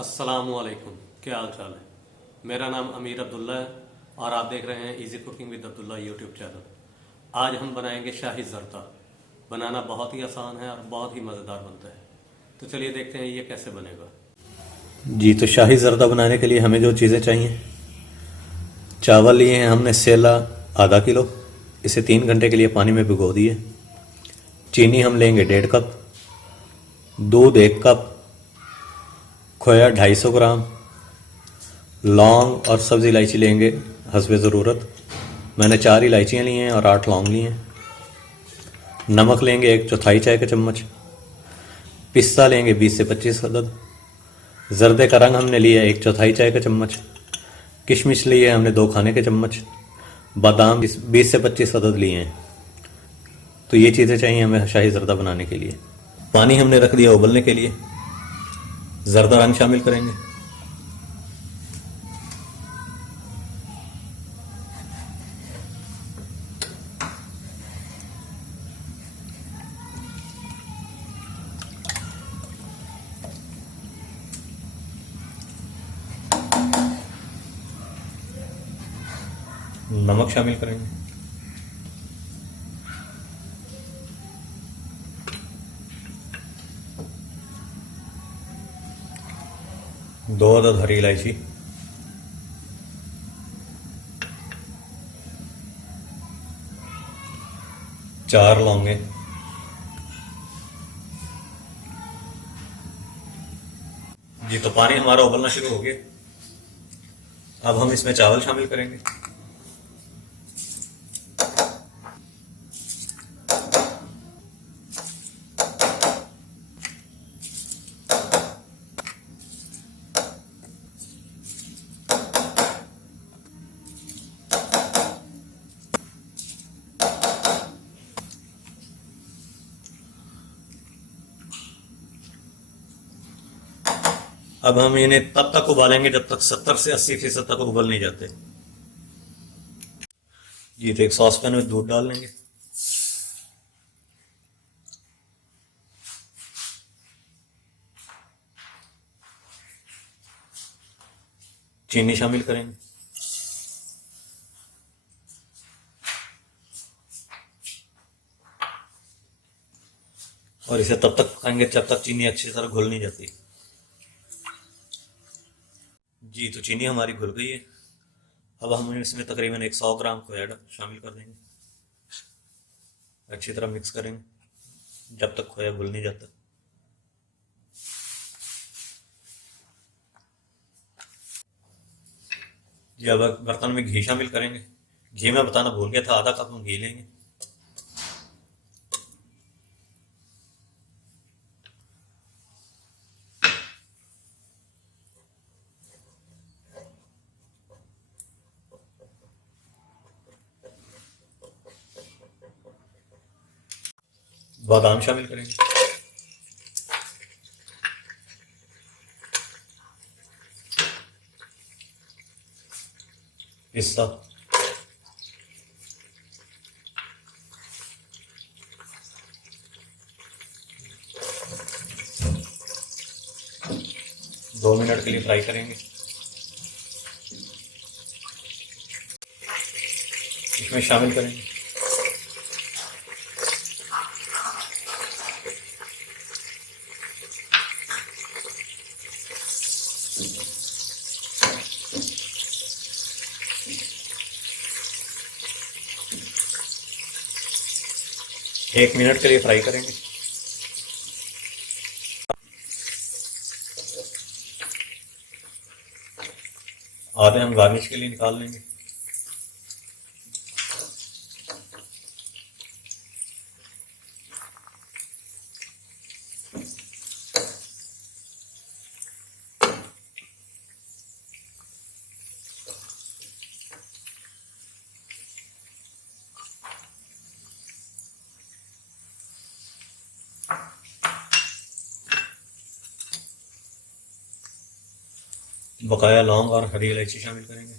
अस्सलामुअलैकुम, क्या हाल चाल है। मेरा नाम अमीर अब्दुल्ला है और आप देख रहे हैं easy cooking with Abdullah YouTube channel. आज हम बनाएंगे शाही जर्दा। बनाना बहुत ही आसान है और बहुत ही मज़ेदार बनता है। तो चलिए देखते हैं ये कैसे बनेगा। जी, तो शाही ज़र्दा बनाने के लिए हमें जो चीज़ें चाहिए, चावल लिए हैं हमने सेला आधा किलो, इसे 3 घंटे के लिए पानी में भिगो दिए। चीनी हम लेंगे 1.5 कप, दूध 1 कप, खोया 250 ग्राम, लौंग और सब्ज़ इलायची लेंगे हस्बे ज़रूरत। मैंने 4 इलायचियाँ ली हैं और 8 लौंग लिए हैं। नमक लेंगे 1/4 चाय का चम्मच। पिस्ता लेंगे 20 से 25 अदद। जर्दे का रंग हमने लिया 1/4 चाय का चम्मच। किशमिश लिए हमने 2 खाने के चम्मच। बादाम 20 से 25 अदद लिए हैं। तो ये चीज़ें चाहिए हमें शाही जर्दा बनाने के लिए। पानी हमने रख दिया उबलने के लिए। जर्दा रंग शामिल करेंगे। नमक शामिल करेंगे। दो अदद हरी इलायची, चार लौंगे, जी। तो पानी हमारा उबलना शुरू हो गया। अब हम इसमें चावल शामिल करेंगे। अब हम इन्हें तब तक उबालेंगे जब तक 70 से 80% तक उबल नहीं जाते। जी, तो एक सॉसपैन में दूध डाल लेंगे। चीनी शामिल करेंगे। और इसे तब तक पकाएंगे जब तक चीनी अच्छी तरह घुल नहीं जाती। जी, तो चीनी हमारी घुल गई है। अब हम इसमें तकरीबन 100 ग्राम खोया शामिल कर देंगे। अच्छी तरह मिक्स करेंगे जब तक खोया घुल नहीं जाता। जी, अब बर्तन में घी शामिल करेंगे। घी में बताना भूल गया था, आधा कप हम घी लेंगे। बादाम शामिल करेंगे। पिस्ता, दो मिनट के लिए फ्राई करेंगे। इसमें शामिल करेंगे। एक मिनट के लिए फ्राई करेंगे। आधे हम गार्निश के लिए निकाल लेंगे। बकाया लौंग और हरी इलायची शामिल करेंगे।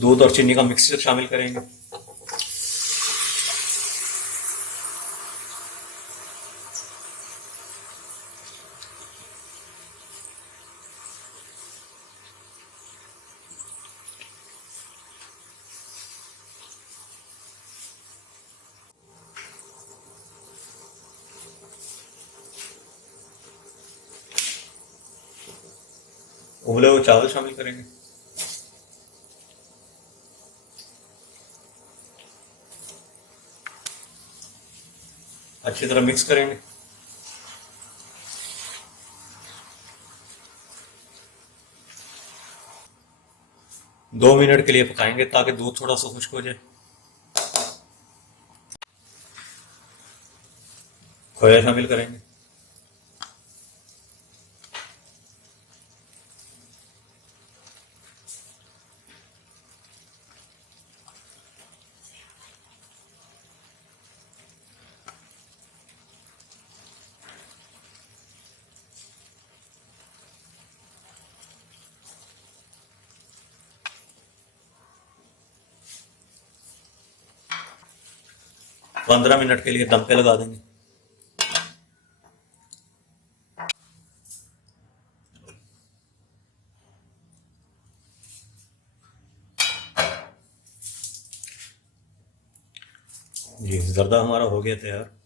दूध और चीनी का मिक्सचर शामिल करेंगे। उबले हुए चावल शामिल करेंगे। अच्छी तरह मिक्स करेंगे। दो मिनट के लिए पकाएंगे ताकि दूध थोड़ा सा खुश्क हो जाए। खोया शामिल करेंगे। पंद्रह मिनट के लिए दम पे लगा देंगे। जी जर्दा हमारा हो गया तैयार।